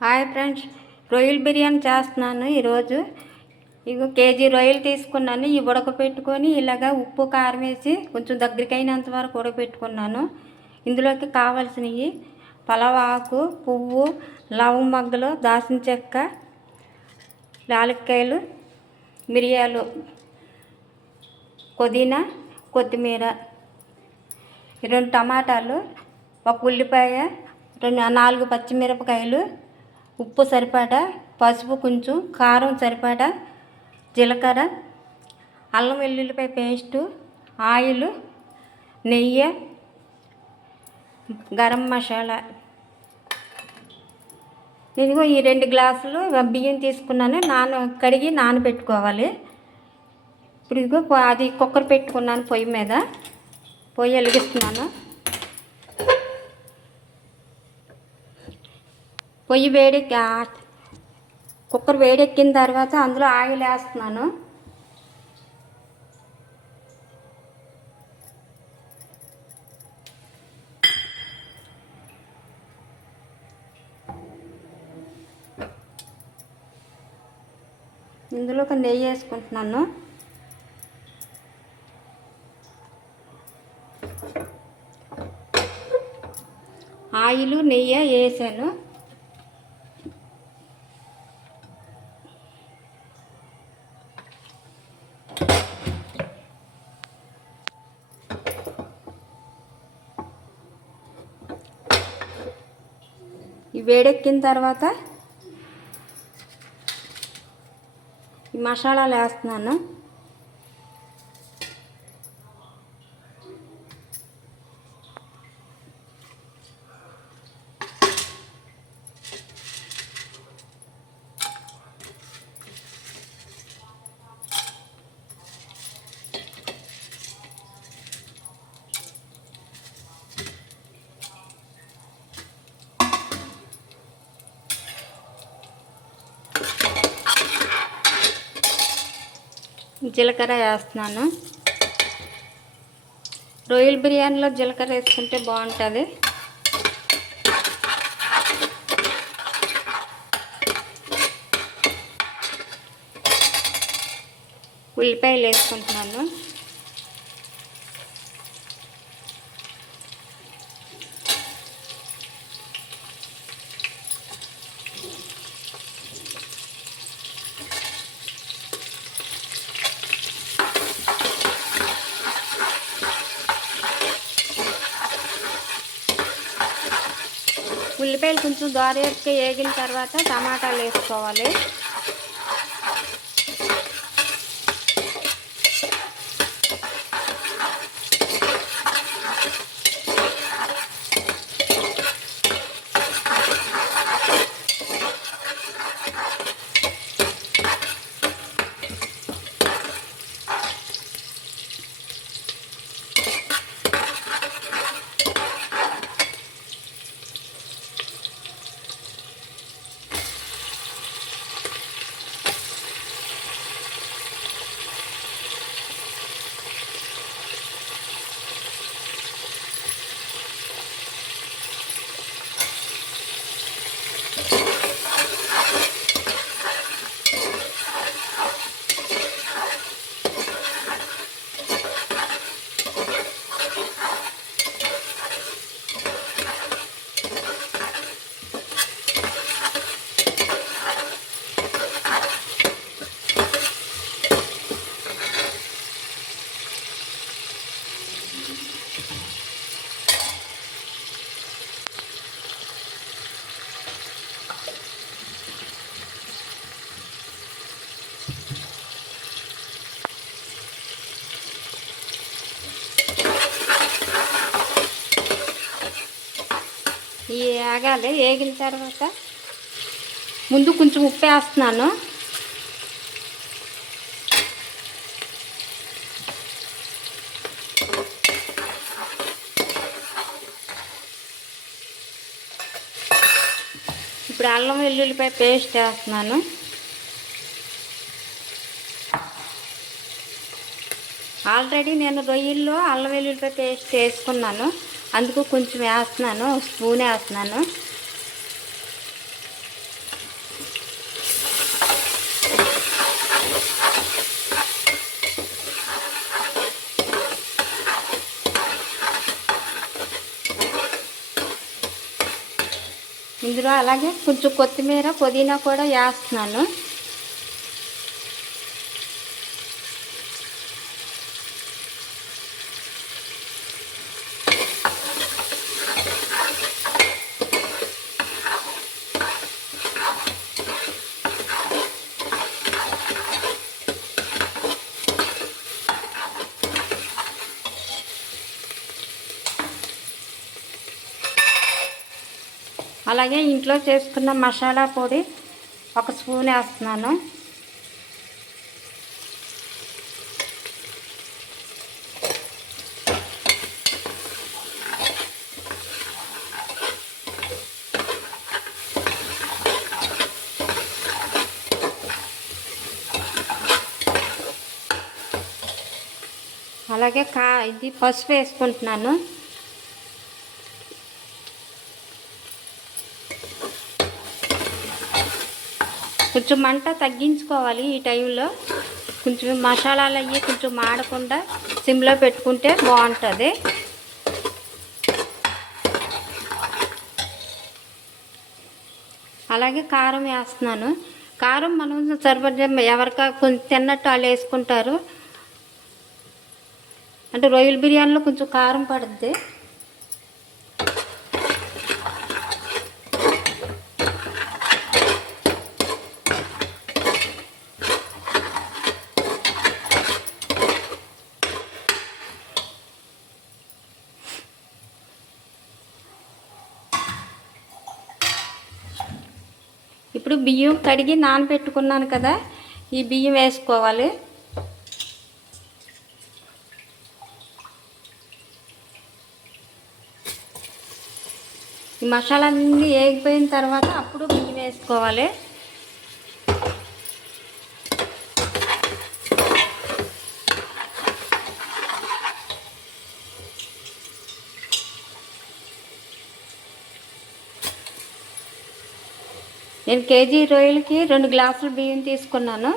Hi friends, రొయ్యల బిర్యానీ చేస్తున్నాను ఈరోజు. ఇగో కేజీ రొయ్యలు తీసుకున్నాను. ఇవి ఉడకపెట్టుకొని ఇలాగా ఉప్పు కారం వేసి కొంచెం దగ్గరికైనంత వరకు ఉడకపెట్టుకున్నాను. ఇందులోకి కావాల్సినవి పలావ్ ఆకు, పువ్వు, లవంగ మొగ్గలు, దాల్చిన చెక్క, యాలక్కాయలు, మిరియాలు, పుదీనా, కొత్తిమీర, 2 టమాటాలు, 1 ఉల్లిపాయ, 4 పచ్చిమిరపకాయలు, ఉప్పు సరిపడా, పసుపు కొంచెం, కారం సరిపడా, జీలకర్ర, అల్లం వెల్లుల్లిపాయ పేస్టు, ఆయిల్, నెయ్యి, గరం మసాలా. ఇదిగో ఈ 2 గ్లాసులు బియ్యం తీసుకున్నాను. కడిగి నానబెట్టుకోవాలి. ఇప్పుడు ఇదిగో అది కుక్కర్ పెట్టుకున్నాను. పొయ్యి వెలిగిస్తున్నాను. కుక్కర్ వేడెక్కిన తర్వాత అందులో ఆయిల్ వేస్తున్నాను. ఇందులో ఒక నెయ్యి వేసుకుంటున్నాను. ఆయిల్, నెయ్యి వేసాను. ఈ వేడెక్కిన తర్వాత ఈ మసాలాలు వేస్తున్నాను. జీలకర్ర వేస్తున్నాను. రొయ్యల బిర్యానీలో జీలకర్ర వేసుకుంటే బాగుంటుంది. ఉల్లిపాయలు వేసుకుంటున్నాను. ఉల్లిపాయలు కొంచెం దోరగా వేగిన తర్వాత టమాటాలు వేసుకోవాలి. ఆగాలి. వేగిన తర్వాత ముందు కొంచెం ఉప్పు వేస్తున్నాను. ఇప్పుడు అల్లం వెల్లుల్లిపాయ పేస్ట్ వేస్తున్నాను. ఆల్రెడీ నేను రొయ్యల్లో అల్లం వెల్లుల్లిపాయ పేస్ట్ వేసుకున్నాను. అందుకు కొంచెం వేస్తున్నాను, స్పూన్ వేస్తున్నాను. ఇందులో అలాగే కొంచెం కొత్తిమీర పుదీనా కూడా వేస్తున్నాను. అలాగే ఇంట్లో చేసుకున్న మసాలా పొడి 1 స్పూన్ వేస్తున్నాను. అలాగే ఇది పసుపు వేసుకుంటున్నాను. కొంచెం మంట తగ్గించుకోవాలి. ఈ టైంలో కొంచెం మసాలాలు అయ్యి కొంచెం మాడకుండా సిమ్లో పెట్టుకుంటే బాగుంటుంది. అలాగే కారం వేస్తున్నాను. కారం మనం సరిపడా ఎవరికా కొంచెం తిన్నట్టు వాళ్ళు వేసుకుంటారు. అంటే రొయ్యల బిర్యానీలో కొంచెం కారం పడుద్ది. ఇప్పుడు బియ్యం కడిగి నానబెట్టుకున్నాను కదా, ఈ బియ్యం వేసుకోవాలి. ఈ మసాలా అన్నీ వేగిపోయిన తర్వాత అప్పుడు బియ్యం వేసుకోవాలి. నేను కేజీ రొయ్యలకి 2 గ్లాసులు బియ్యం తీసుకున్నాను.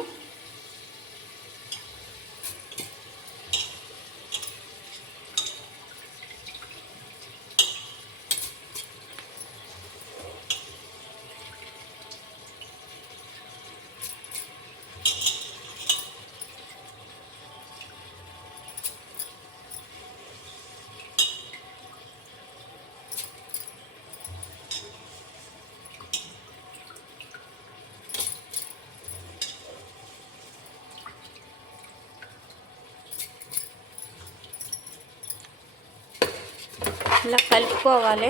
ఇలా కలుపుకోవాలి.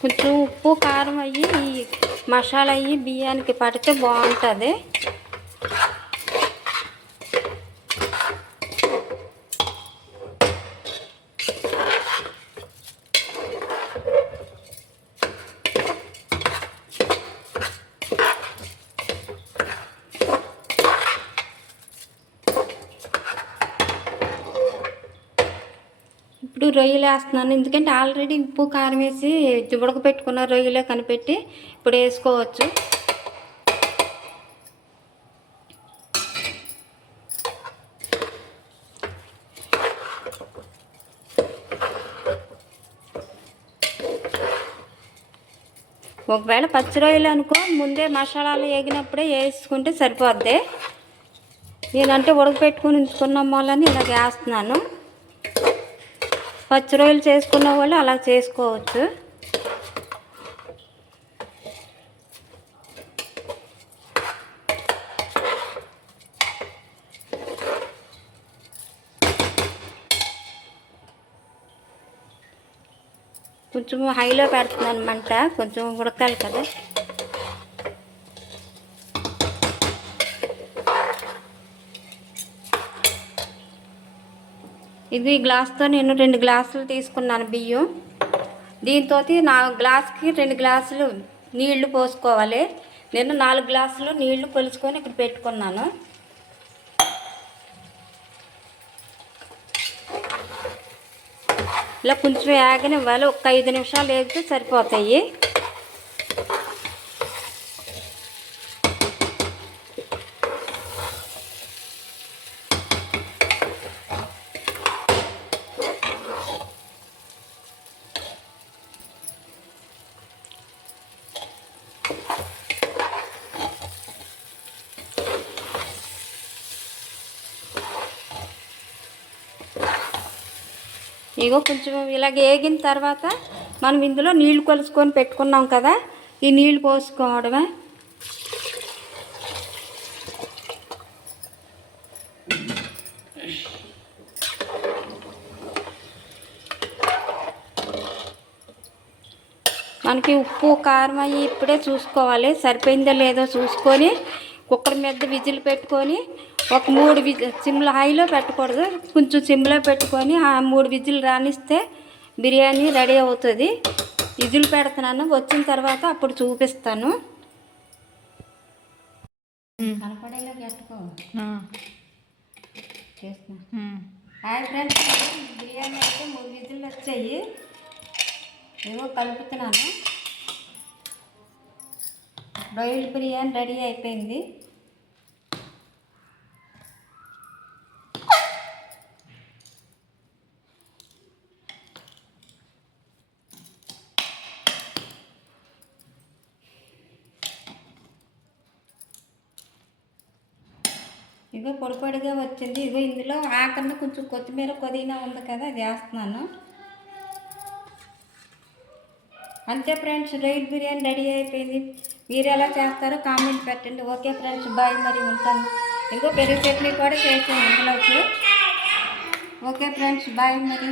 కొంచెం ఉప్పు కారం అయ్యి ఈ మసాలా అయ్యి బియ్యానికి పడితే బాగుంటుంది. ఇప్పుడు రొయ్యలు వేస్తున్నాను. ఎందుకంటే ఆల్రెడీ ఉప్పు కారం వేసి ఉడకపెట్టుకున్న రొయ్యలే కనిపెట్టి ఇప్పుడు వేసుకోవచ్చు. ఒకవేళ పచ్చి రొయ్యలు అనుకో ముందే మసాలాలు వేగినప్పుడే వేసుకుంటే సరిపోద్ది. నేనంటే ఉడకపెట్టుకుని ఉంచుకున్న వాళ్ళని ఇలా వేస్తున్నాను. పచ్చి రొయ్యలు చేసుకున్న వాళ్ళు అలా చేసుకోవచ్చు. కొంచెం హైలో పెడుతున్నాను మంట, కొంచెం ఉడకాలి కదా. ఇది గ్లాస్తో నేను 2 గ్లాసులు తీసుకున్నాను బియ్యం. దీంతో నా గ్లాస్కి 2 గ్లాసులు నీళ్లు పోసుకోవాలి. నేను 4 గ్లాసులు నీళ్లు కొలుచుకొని ఇక్కడ పెట్టుకున్నాను. ఇలా కొంచెం వేగనివ్వాలి. ఒక 5 నిమిషాలు వేగితే సరిపోతాయి. ఇగో కొంచెం ఇలాగ వేగిన తర్వాత మనం ఇందులో నీళ్లు కొలుసుకొని పెట్టుకున్నాం కదా, ఈ నీళ్లు పోసుకోవడమే. మనకి ఉప్పు కారం అవి ఇప్పుడే చూసుకోవాలి, సరిపోయిందో లేదో చూసుకొని కుక్కర్ మీద విజిల్ పెట్టుకొని ఒక 3 సిమ్లో, హైలో పెట్టకూడదు, కొంచెం సిమ్లో పెట్టుకొని ఆ 3 విజిల్ రానిస్తే బిర్యానీ రెడీ అవుతుంది. విజిల్ పెడుతున్నాను, వచ్చిన తర్వాత అప్పుడు చూపిస్తాను. కనపడేలా పెట్టుకో చేస్తున్నా. హాయ్ ఫ్రెండ్స్, బిర్యానీ అయితే 3 విజిల్లు వచ్చాయి. ఏవో కలుపుతున్నాను. రొయ్యల బిర్యానీ రెడీ అయిపోయింది. ఇగో పొడి పొడిగా వచ్చింది. ఇగో ఇందులో ఆఖరిన కొంచెం కొత్తిమీర పుదీనా ఉంది కదా, అది వేస్తున్నాను. అంతే ఫ్రెండ్స్, రొయ్యల బిర్యానీ రెడీ అయిపోయింది. మీరు ఎలా చేస్తారో కామెంట్ పెట్టండి. ఓకే ఫ్రెండ్స్, బాయ్, మరి ఉంటాను. ఇంకో పెరుగు చట్నీ కూడా చేసాను ఇందులోకి. ఓకే ఫ్రెండ్స్, బాయ్ మరి.